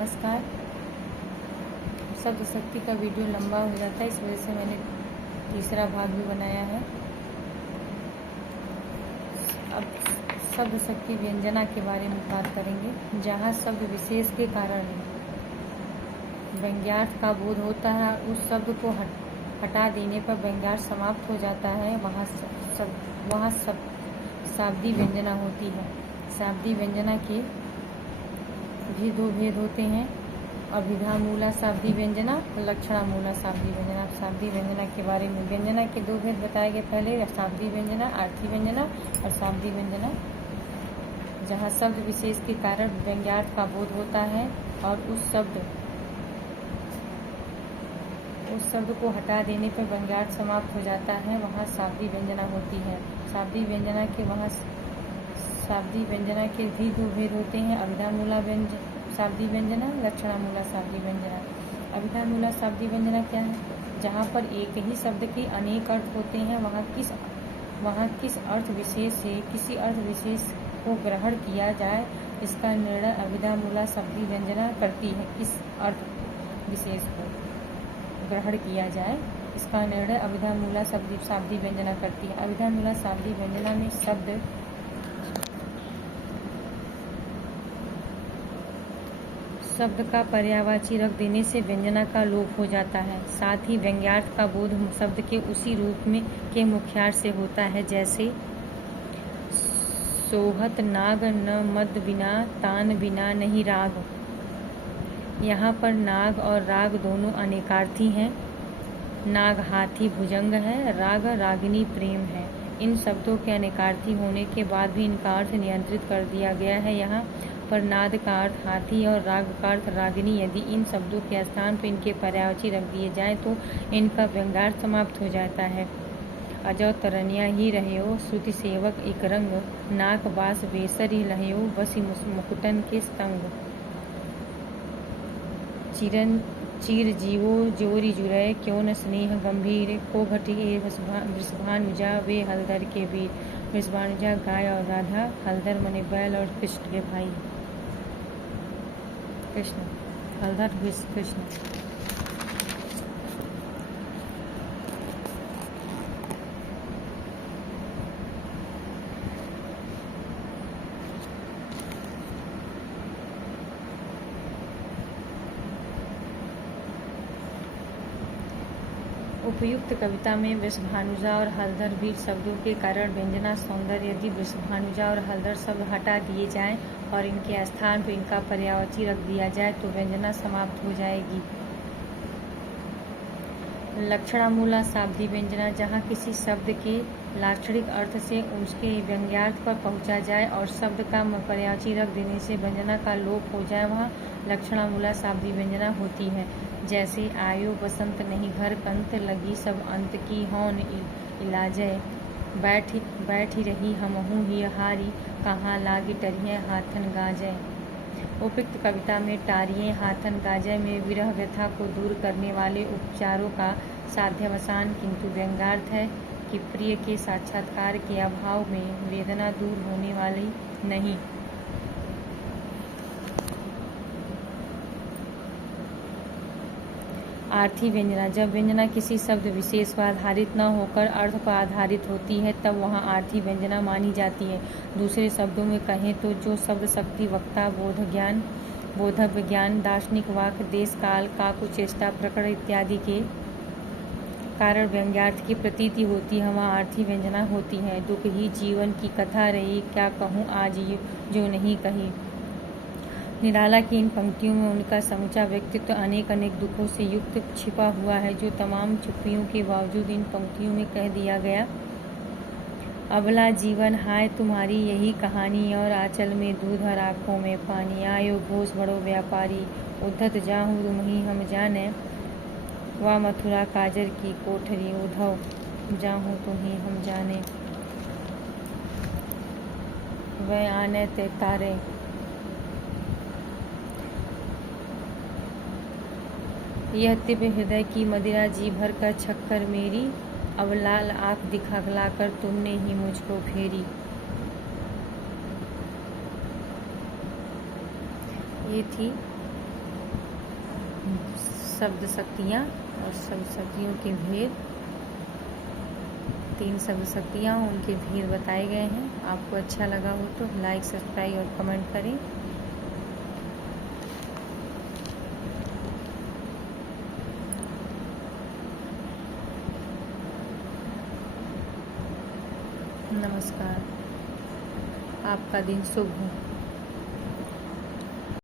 नमस्कार। शब्द शक्ति का वीडियो लंबा हो जाता है, इस वजह से मैंने तीसरा भाग भी बनाया है। अब शब्द शक्ति व्यंजना के बारे में बात करेंगे, जहाँ शब्द विशेष के कारण व्यंग्यार्थ का बोध होता है। उस शब्द को हटा देने पर व्यंग्यार्थ समाप्त हो जाता है। वहाँ शाब्दिक व्यंजना होती है। शाब्दिक व्यंजना के भी दो भेद होते हैं, अभिधामूला शाब्दिक व्यंजना, लक्षणामूला शाब्दिक व्यंजना। शाब्दिक व्यंजना के बारे में व्यंजना के दो भेद बताए गए। पहले शाब्दिक व्यंजना, अर्थी व्यंजना और शाब्दिक व्यंजना, जहाँ शब्द विशेष के कारण व्यंग्यार्थ का बोध होता है और उस शब्द को हटा देने पर व्यंग्यार्थ समाप्त हो जाता है, वहाँ शाब्दिक व्यंजना होती है। शाब्दिक व्यंजना के भी दो भेद होते हैं, अभिधामूला शाब्दिक व्यंजना, लक्षणामूला शाब्दिक व्यंजना। अभिधामूला शाब्दिक व्यंजना क्या है? जहाँ पर एक ही शब्द के अनेक अर्थ होते हैं, वहाँ किस अर्थ विशेष से किसी अर्थ विशेष को ग्रहण किया जाए, इसका निर्णय अभिधामूला शाब्दिक व्यंजना करती है। किस अर्थ विशेष को ग्रहण किया जाए, इसका निर्णय अभिधामूला शाब्दिक व्यंजना करती है। अभिधामूला शाब्दिक व्यंजना में शब्द का पर्यायवाची रख देने से व्यंजना का लोप हो जाता है। साथ ही व्यंग्यार्थ का बोध शब्द के उसी रूप में के मुख्यार्थ से होता है, जैसे सोहत नाग न मद बिना, तान बिना नहीं राग। यहाँ पर नाग और राग दोनों अनेकार्थी हैं। नाग हाथी भुजंग है, राग रागिनी प्रेम है। इन शब्दों के अनेकार्थी होने के बाद भी इनका अर्थ नियंत्रित कर दिया गया है। यहाँ पर नाद का अर्थ हाथी और राग का अर्थ रागिनी। यदि इन शब्दों के स्थान पर इनके पर्यायवाची रख दिए जाएं तो इनका व्यंग्यार्थ समाप्त हो जाता है। अजौ तरनिया ही रहो, श्रुति सेवक एक रंग, नाक बास बेसर ही लहो, बसी मुकुटन के स्तंग। चीर जीवो जोरी जुरय, क्यों न स्नेह गंभीर, को घटी वृषभानुजा वे हलदर के वीर। वृषभानुजा गाय और राधा, हलदर मने बैल और कृष्ण के भाई। हलदर कृष्ण। उपयुक्त कविता में वृषभानुजा और हलधर वीर शब्दों के कारण व्यंजना सौंदर्य। यदि वृषभानुजा और हलधर शब्द हटा दिए जाएं और इनके स्थान पर इनका पर्यायवाची रख दिया जाए तो व्यंजना समाप्त हो जाएगी। लक्षणामूला शाब्दिक व्यंजना, जहाँ किसी शब्द के लाक्षणिक अर्थ से उसके व्यंग्यार्थ पर पहुँचा जाए और शब्द का पर्यायवाची रख देने से व्यंजना का लोप हो जाए, वहाँ लक्षणामूला शाब्दिक व्यंजना होती है। जैसे आयो बसंत नहीं घर कंत, लगी सब अंत की हौन इलाजय। बैठ ही रही हमहू ही हारी, कहाँ लागी टरिय हाथन गाजय। उपयुक्त कविता में टारिये हाथन गाजय में विरह व्यथा को दूर करने वाले उपचारों का साध्यवसान, किंतु व्यंग्यार्थ है कि प्रिय के साक्षात्कार के अभाव में वेदना दूर होने वाली नहीं। आर्थी व्यंजना, जब व्यंजना किसी शब्द विशेष पर आधारित न होकर अर्थ पर आधारित होती है, तब वहाँ आर्थी व्यंजना मानी जाती है। दूसरे शब्दों में कहें तो जो शब्द शक्ति, वक्ता, बोधव्य ज्ञान, दार्शनिक वाक्य, देश काल, काकुचेष्टा, प्रकरण इत्यादि के कारण व्यंग्यार्थ की प्रतीति होती है, वहाँ आर्थी व्यंजना होती है। दुख ही जीवन की कथा रही, क्या कहूँ आज जो नहीं कही। निराला की इन पंक्तियों में उनका समूचा व्यक्तित्व अनेक दुखों से युक्त छिपा हुआ है, जो तमाम चुप्पियों के बावजूद इन पंक्तियों में कह दिया गया। अबला जीवन हाय तुम्हारी यही कहानी, और आंचल में दूध और आँखों में पानी। आयो घोष बड़ो व्यापारी, उद्धत जाहूँ तुम्ही हम जाने, वा मथुरा काजर की कोठरी, उद्धव जाहूँ तुम्ही हम जाने। वह आने ते तारे, यह तिव्य हृदय की मदिरा जी भर कर छक्कर मेरी, अब लाल आँख दिखलाकर तुमने ही मुझको फेरी। ये थी शब्द शक्तियाँ और शब्द शक्तियों के भेद, 3 शब्द शक्तियाँ उनके भेद बताए गए हैं। आपको अच्छा लगा हो तो लाइक, सब्सक्राइब और कमेंट करें। नमस्कार। आपका दिन शुभ हो।